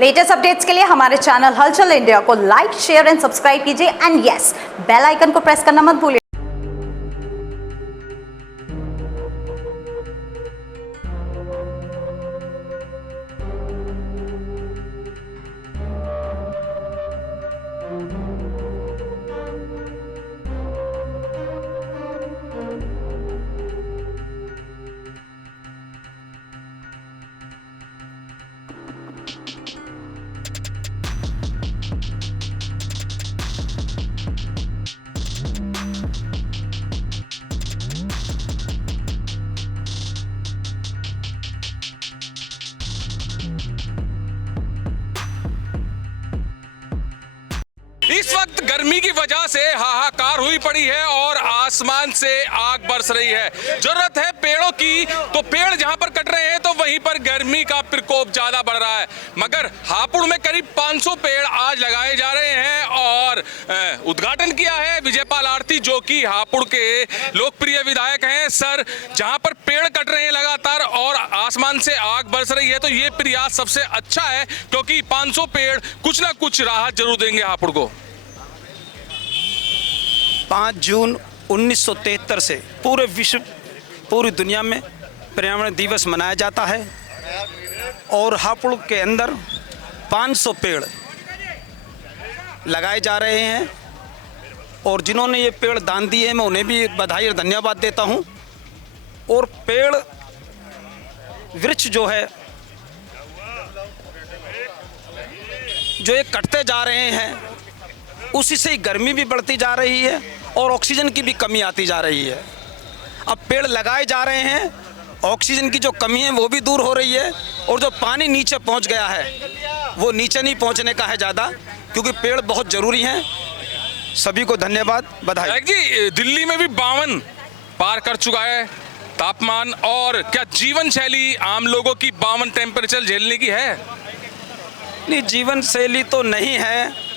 Latest updates के लिए हमारे चैनल हलचल इंडिया को लाइक, शेयर एंड सब्सक्राइब कीजिए एंड यस, बेल आइकन को प्रेस करना मत भूलिए। इस वक्त गर्मी की वजह से हाहाकार हुई पड़ी है और आसमान से आग बरस रही है। जरूरत है पेड़ों की, तो पेड़ जहां पर कट रहे हैं तो वहीं पर गर्मी का प्रकोप ज्यादा बढ़ रहा है। मगर हापुड़ में करीब 500 पेड़ आज लगाए जा रहे हैं और उद्घाटन किया है विजयपाल आरती, जो कि हापुड़ के लोकप्रिय विधायक हैं। सर, जहां पर पेड़ कट रहे हैं लगातार और आसमान से आग बरस रही है, तो ये प्रयास सबसे अच्छा है क्योंकि 500 पेड़ कुछ ना कुछ राहत जरूर देंगे हापुड़ को। 5 जून 1973 से पूरे विश्व, पूरी दुनिया में पर्यावरण दिवस मनाया जाता है और हापुड़ के अंदर 500 पेड़ लगाए जा रहे हैं और जिन्होंने ये पेड़ दान दिए हैं मैं उन्हें भी बधाई और धन्यवाद देता हूं। और पेड़ वृक्ष जो है, जो ये कटते जा रहे हैं, उसी से ही गर्मी भी बढ़ती जा रही है और ऑक्सीजन की भी कमी आती जा रही है। अब पेड़ लगाए जा रहे हैं, ऑक्सीजन की जो कमी है वो भी दूर हो रही है और जो पानी नीचे पहुंच गया है वो नीचे नहीं पहुंचने का है ज़्यादा, क्योंकि पेड़ बहुत ज़रूरी हैं। सभी को धन्यवाद, बधाई। जी, दिल्ली में भी 52 पार कर चुका है तापमान, और क्या जीवन शैली आम लोगों की 52 टेम्परेचर झेलने की है? नहीं, जीवन शैली तो नहीं है,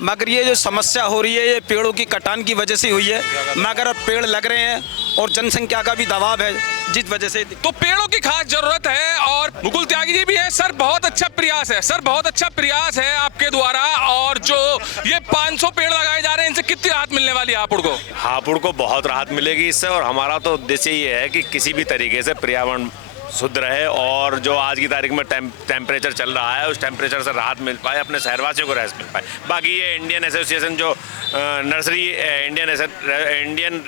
मगर ये जो समस्या हो रही है ये पेड़ों की कटान की वजह से हुई है। मगर अब पेड़ लग रहे हैं और जनसंख्या का भी दबाव है, जिस वजह से तो पेड़ों की खास जरूरत है। और मुकुल त्यागी जी भी है। सर, बहुत अच्छा प्रयास है, सर बहुत अच्छा प्रयास है आपके द्वारा। और जो ये 500 पेड़ लगाए जा रहे हैं, इनसे कितनी राहत मिलने वाली है हापुड़ को? हापुड़ को बहुत राहत मिलेगी इससे, और हमारा तो उद्देश्य ये है कि किसी भी तरीके से पर्यावरण शुद्ध रहे और जो आज की तारीख में टेम्परेचर चल रहा है उस टेम्परेचर से राहत मिल पाए, अपने शहरवासियों को राहत मिल पाए। बाकी ये इंडियन एसोसिएशन जो नर्सरी इंडियन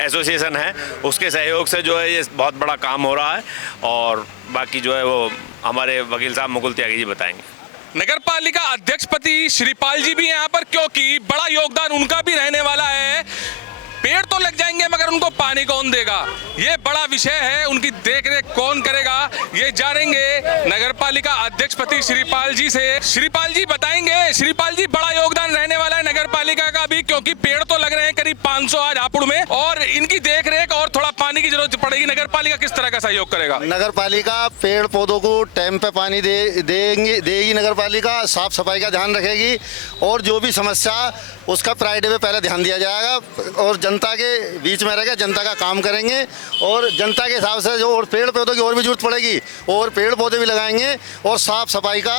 एसोसिएशन है, उसके सहयोग से जो है ये बहुत बड़ा काम हो रहा है। और बाकी जो है वो हमारे वकील साहब मुकुल त्यागी जी बताएंगे। नगर पालिका अध्यक्ष पति श्रीपाल जी भी हैं यहाँ पर, क्योंकि बड़ा योगदान उनका भी रहने वाला है। पेड़ तो लग जाएंगे मगर उनको पानी कौन देगा, ये बड़ा विषय है। उनकी देखरेख कौन करेगा, ये जानेंगे नगर पालिका अध्यक्ष पति श्रीपाल जी से। श्रीपाल जी बताएंगे। श्रीपाल जी, बड़ा योगदान रहने वाला है नगर पालिका का भी, क्योंकि पेड़ तो लग रहे हैं करीब 500 आज हापुड़ में, और इनकी देखरेख और थोड़ा पानी की जरूरत पड़ेगी। नगर पालिका किस तरह का सहयोग करेगा? नगर पालिका पेड़ पौधों को टाइम पे पानी देगी। नगर पालिका साफ सफाई का ध्यान रखेगी और जो भी समस्या उसका प्रायोरिटी पे पहले ध्यान दिया जाएगा और जनता के बीच में रहेगा, जनता का काम करेंगे और जनता के हिसाब से जो और पेड़ पौधों की और भी जरूरत पड़ेगी और पेड़ पौधे भी लगाएंगे और साफ सफाई का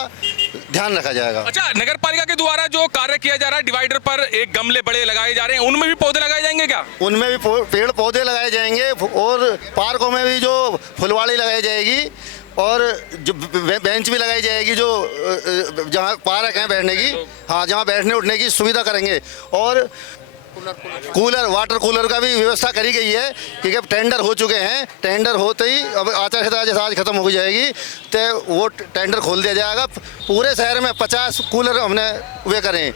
ध्यान रखा जाएगा। अच्छा, नगर पालिका के द्वारा जो कार्य किया जा रहा है, डिवाइडर पर एक गमले बड़े लगाए जा रहे हैं, उनमें भी पौधे लगाए जाएंगे क्या? उनमें भी पेड़ पौधे लगाए जाएंगे और पार्कों में भी जो फुलवाड़ी लगाई जाएगी और जो बेंच भी लगाई जाएगी, जो जहाँ पार्क हैं बैठने की, हाँ, जहाँ बैठने उठने की सुविधा करेंगे। और कूलर, वाटर कूलर का भी व्यवस्था करी गई है, क्योंकि अब टेंडर हो चुके हैं। टेंडर होते ही अब आचार संहिता जैसे आज खत्म हो जाएगी तो वो टेंडर खोल दिया जाएगा। पूरे शहर में 50 कूलर हमने वे करें।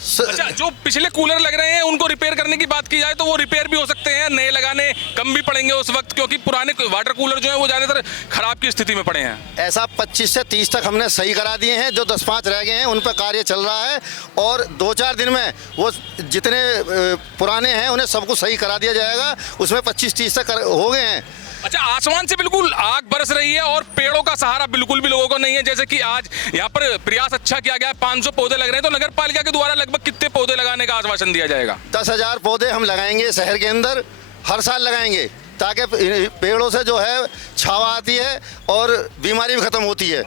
अच्छा, जो पिछले कूलर लग रहे हैं उनको रिपेयर करने की बात की जाए तो वो रिपेयर भी हो सकते हैं, नए लगाने कम भी पड़ेंगे उस वक्त, क्योंकि पुराने वाटर कूलर जो हैं वो ज़्यादातर खराब की स्थिति में पड़े हैं। ऐसा 25 से 30 तक हमने सही करा दिए हैं, जो 10-5 रह गए हैं उन पर कार्य चल रहा है और 2-4 दिन में वो जितने पुराने हैं उन्हें सबको सही करा दिया जाएगा। उसमें 25-30 तक हो गए हैं। अच्छा, आसमान से बिल्कुल आग बरस रही है और पेड़ों का सहारा बिल्कुल भी लोगों को नहीं है। जैसे कि आज यहाँ पर प्रयास अच्छा किया गया, 500 पौधे लग रहे हैं, तो नगर पालिका के द्वारा लगभग कितने पौधे लगाने का आश्वासन दिया जाएगा? 10,000 पौधे हम लगाएंगे शहर के अंदर, हर साल लगाएंगे, ताकि पेड़ों से जो है छावा आती है और बीमारी भी खत्म होती है।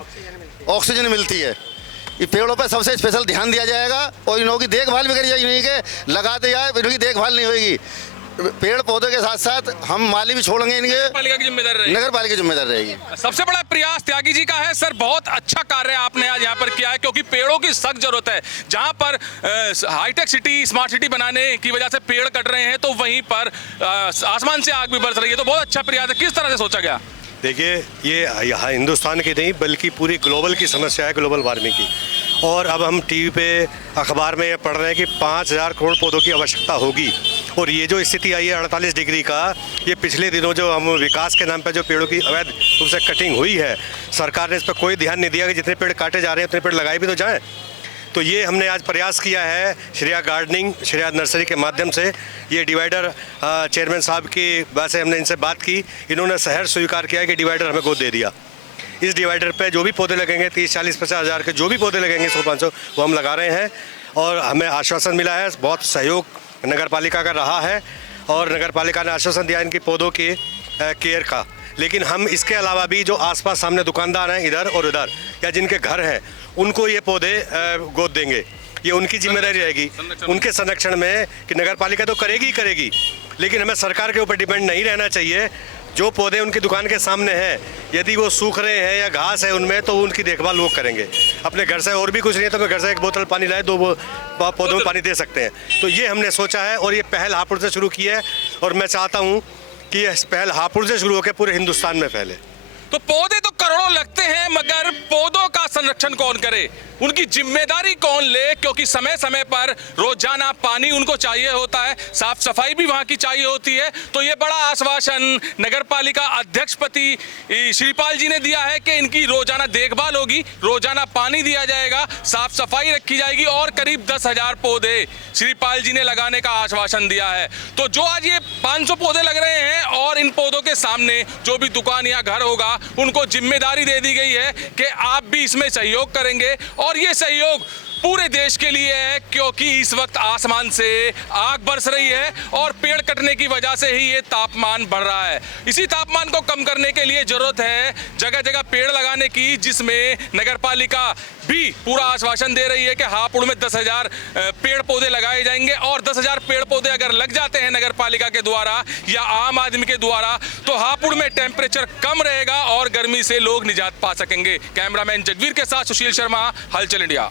ऑक्सीजन मिलती है। ये पेड़ों पर सबसे स्पेशल ध्यान दिया जाएगा और इनों की देखभाल भी करी जाएगी, नहीं कि लगाते जाए इनकी देखभाल नहीं होगी। पेड़ पौधों के साथ साथ हम माली भी छोड़ेंगे, इनके पालिका की जिम्मेदारी रहेगी। नगर पालिका की जिम्मेदारी रहेगी। सबसे बड़ा प्रयास त्यागी जी का है। सर, बहुत अच्छा कार्य आपने आज यहाँ पर किया है, क्योंकि पेड़ों की सख्त जरूरत है। जहाँ पर हाईटेक सिटी, स्मार्ट सिटी बनाने की वजह से पेड़ कट रहे हैं, तो वहीं पर आसमान से आग भी बरस रही है। तो बहुत अच्छा प्रयास है। किस तरह से सोचा गया? देखिए, ये यहाँ हिंदुस्तान की नहीं बल्कि पूरी ग्लोबल की समस्या है, ग्लोबल वार्मिंग की। और अब हम टीवी पे, अखबार में ये पढ़ रहे हैं कि 5000 करोड़ पौधों की आवश्यकता होगी। और ये जो स्थिति आई है 48 डिग्री का, ये पिछले दिनों जो हम विकास के नाम पे जो पेड़ों की अवैध रूप से कटिंग हुई है, सरकार ने इस पर कोई ध्यान नहीं दिया कि जितने पेड़ काटे जा रहे हैं उतने पेड़ लगाए भी तो जाएँ। तो ये हमने आज प्रयास किया है श्रेया गार्डनिंग, श्रेया नर्सरी के माध्यम से। ये डिवाइडर चेयरमैन साहब की वैसे हमने इनसे बात की, इन्होंने सहर्ष स्वीकार किया कि डिवाइडर हमें गोद दे दिया। इस डिवाइडर पे जो भी पौधे लगेंगे 30, 40, 50 हज़ार के जो भी पौधे लगेंगे 100-500 वो हम लगा रहे हैं। और हमें आश्वासन मिला है, बहुत सहयोग नगर पालिका का रहा है और नगर पालिका ने आश्वासन दिया इनकी पौधों के केयर का। लेकिन हम इसके अलावा भी जो आसपास सामने दुकानदार हैं इधर और उधर, या जिनके घर हैं, उनको ये पौधे गोद देंगे। ये उनकी जिम्मेदारी रहेगी, उनके संरक्षण में कि नगर पालिका तो करेगी ही करेगी, लेकिन हमें सरकार के ऊपर डिपेंड नहीं रहना चाहिए। जो पौधे उनकी दुकान के सामने हैं, यदि वो सूख रहे हैं या घास है उनमें, तो उनकी देखभाल वो करेंगे। अपने घर से और भी कुछ नहीं है तो अपने घर से एक बोतल पानी लाए, 2 पौधों में पानी दे सकते हैं। तो ये हमने सोचा है और ये पहल हापुड़ से शुरू की है और मैं चाहता हूँ कि यह पहल हापुड़ से शुरू होकर पूरे हिंदुस्तान में फैले। तो पौधे तो करोड़ों लगते हैं, मगर पौधों का संरक्षण कौन करे, उनकी जिम्मेदारी कौन ले? क्योंकि समय समय पर रोजाना पानी उनको चाहिए होता है, साफ सफाई भी वहां की चाहिए होती है। तो ये बड़ा आश्वासन नगर पालिका अध्यक्षपति श्रीपाल जी ने दिया है कि इनकी रोजाना देखभाल होगी, रोजाना पानी दिया जाएगा, साफ सफाई रखी जाएगी और करीब 10,000 पौधे श्रीपाल जी ने लगाने का आश्वासन दिया है। तो जो आज ये 500 पौधे लग रहे हैं और इन पौधों के सामने जो भी दुकान या घर होगा, उनको जिम्मेदारी दे दी गई है कि आप भी इसमें सहयोग करेंगे। और ये सहयोग पूरे देश के लिए है, क्योंकि इस वक्त आसमान से आग बरस रही है और पेड़ कटने की वजह से ही ये तापमान बढ़ रहा है। इसी तापमान को कम करने के लिए जरूरत है जगह जगह पेड़ लगाने की, जिसमें नगर पालिका भी पूरा आश्वासन दे रही है कि हापुड़ में 10,000 पेड़ पौधे लगाए जाएंगे। और 10,000 पेड़ पौधे अगर लग जाते हैं नगर पालिका के द्वारा या आम आदमी के द्वारा, तो हापुड़ में टेम्परेचर कम रहेगा और गर्मी से लोग निजात पा सकेंगे। कैमरामैन जगवीर के साथ सुशील शर्मा, हलचल इंडिया।